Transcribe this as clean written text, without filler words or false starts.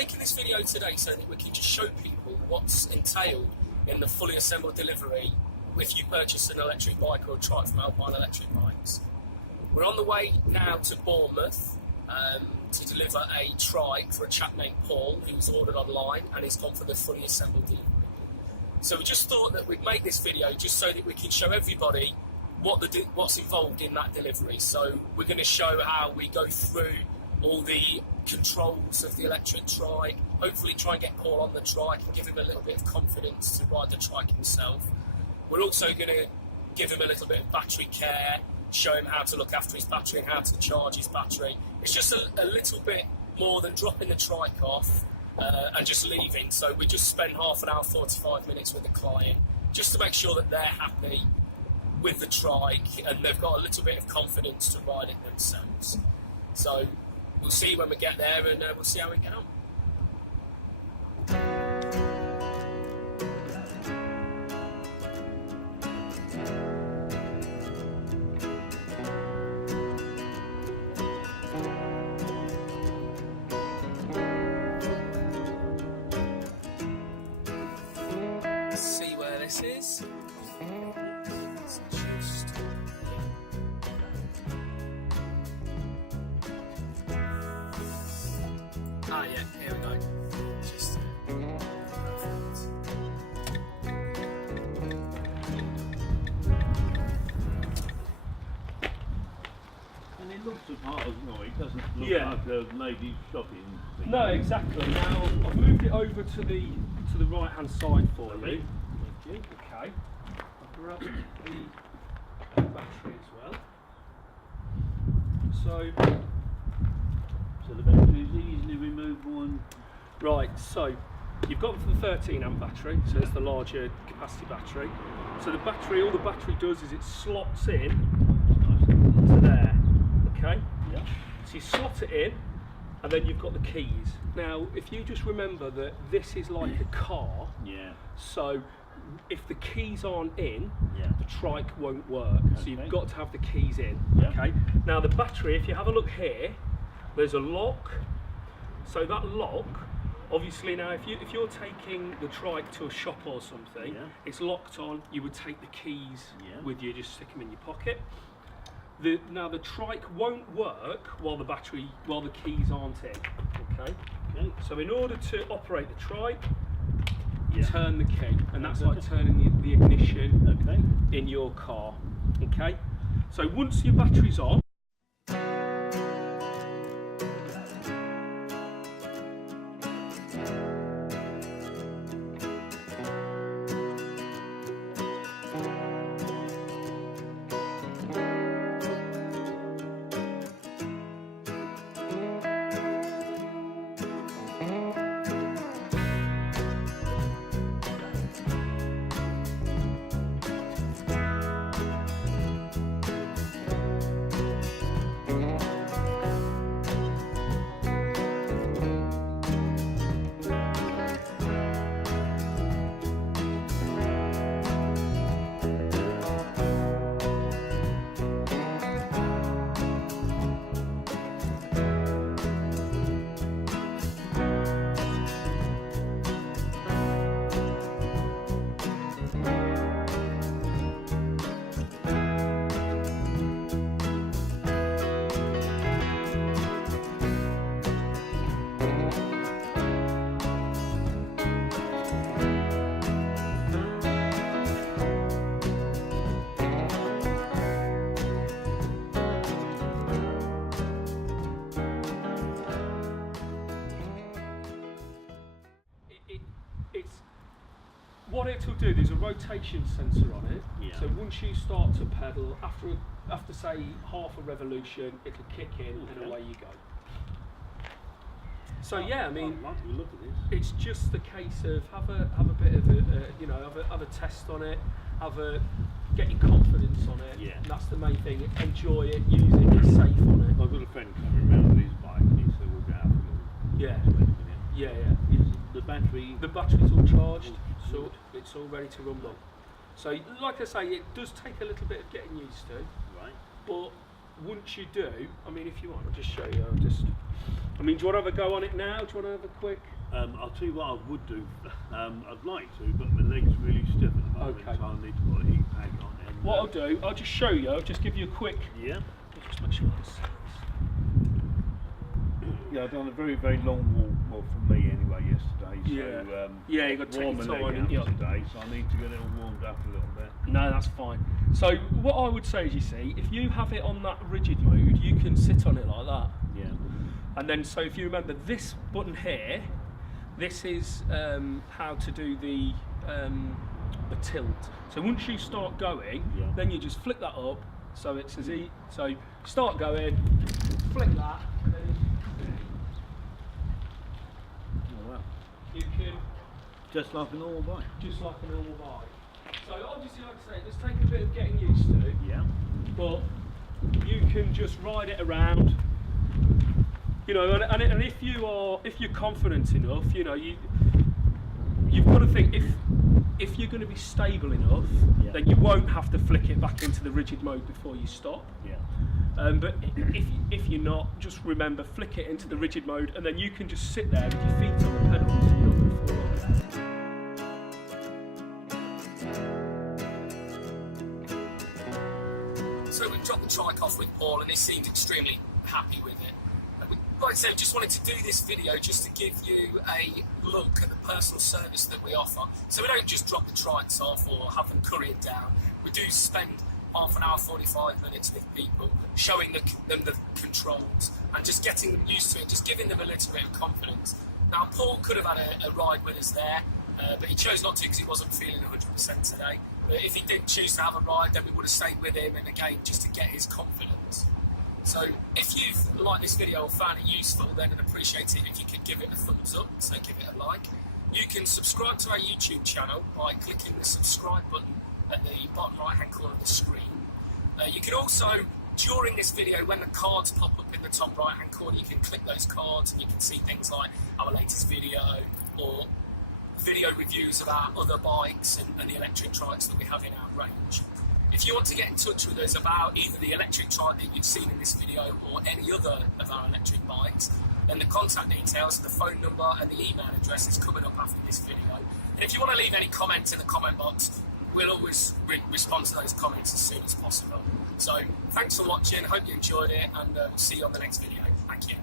making this video today so that we can just show people what's entailed in the fully assembled delivery if you purchase an electric bike or a trike from Alpine Electric Bikes. We're on the way now to Bournemouth to deliver a trike for a chap named Paul who's ordered online, and he's gone for the fully assembled delivery. So we just thought that we'd make this video just so that we can show everybody what's involved in that delivery. So we're going to show how we go through all the controls of the electric trike, hopefully try and get Paul on the trike and give him a little bit of confidence to ride the trike himself. We're also going to give him a little bit of battery care, show him how to look after his battery and how to charge his battery. It's just a little bit more than dropping the trike off and just leaving. So we just spend half an hour, 45 minutes with the client just to make sure that they're happy with the trike and they've got a little bit of confidence to ride it themselves. So we'll see when we get there, and we'll see how we get on. Let's see where this is. Ah, yeah, here we go. Just and it looks the part of it doesn't look Yeah. like a lady shopping thing. no, exactly. Now I've moved it over to the right hand side for you. Thank you. Okay. I've grabbed the battery as well. So the battery is easily removable and Right, so you've got the 13 amp battery, so it's the larger capacity battery. So the battery, all the battery does is it slots in to there, okay? yeah. So you slot it in, and then you've got the keys. Now, if you just remember that this is like a car, Yeah. so if the keys aren't in, Yeah. the trike won't work. So Okay. you've got to have the keys in, Yeah. okay? Now the battery, if you have a look here, there's a lock. So that lock, obviously now if you're taking the trike to a shop or something, Yeah. it's locked on, you would take the keys Yeah. with you, just stick them in your pocket. Now the trike won't work while the keys aren't in, okay? Okay. So in order to operate the trike, Yeah. turn the key, and that's like turning the ignition Okay. in your car, okay? So once your battery's on, what it will do, there's a rotation sensor on it. Yeah. So once you start to pedal, after say half a revolution, it'll kick in and away you go. So yeah, I mean, I'd like to look at this. it's just the case of have a bit of have a test on it, get your confidence on it. Yeah. That's the main thing. Enjoy it, use it, be safe on it. I've got a friend coming around with his bike, and he said we'll go out for a little. Yeah. Just wait a minute. Yeah. Is the battery? The battery's all charged, so Good. it's all ready to rumble. So like I say, it does take a little bit of getting used to, Right. but once you do, I mean, if you want, I'll just show you. I mean, do you want to have a go on it now? Do you want to have a quick? I'll tell you what I would do. I'd like to, but my leg's really stiff at the moment, Okay. so I need to put a heat pad on it. What I'll do, I'll just show you. I'll just give you a quick. Yeah. I'll just make sure this. Yeah, I've done a very, very long walk, well, for me anyway, yesterday. Yeah. So, Yeah, you got to take warm your my time, leg haven't you? out today, so I need to get it all warmed up a little bit. No, that's fine. So what I would say is, you see, if you have it on that rigid mode, you can sit on it like that. Yeah. And then, so if you remember this button here, this is how to do the tilt. So once you start going, Yeah. then you just flick that up, so it's as easy. So start going, flick that, and then Oh, wow. you can Just like a normal bike. just like a normal bike. So obviously, like I say, it does take a bit of getting used to. Yeah. But you can just ride it around, you know, and if you're confident enough, you know, you've got to think, if you're going to be stable enough, Yeah. then you won't have to flick it back into the rigid mode before you stop. Yeah. But if you're not, just remember, flick it into the rigid mode, and then you can just sit there with your feet on the pedals, and you're not going to fall off. So we've dropped the trike off with Paul, and he seemed extremely happy with it. Like I said, we just wanted to do this video just to give you a look at the personal service that we offer. So we don't just drop the trikes off or have them couriered down. We do spend half an hour, 45 minutes with people, showing them the controls and just getting them used to it, just giving them a little bit of confidence. Now, Paul could have had a ride with us there, but he chose not to because he wasn't feeling 100% today. But if he did choose to have a ride, then we would have stayed with him, and again, just to get his confidence. So if you've liked this video or found it useful, then I'd appreciate it if you could give it a thumbs up, so give it a like. You can subscribe to our YouTube channel by clicking the subscribe button at the bottom right hand corner of the screen. You can also, during this video, when the cards pop up in the top right hand corner, you can click those cards and you can see things like our latest video or video reviews of our other bikes and the electric trikes that we have in our range. If you want to get in touch with us about either the electric trike that you've seen in this video or any other of our electric bikes, then the contact details, the phone number and the email address is coming up after this video. And if you want to leave any comments in the comment box, we'll always respond to those comments as soon as possible. So thanks for watching, hope you enjoyed it, and we'll see you on the next video. Thank you.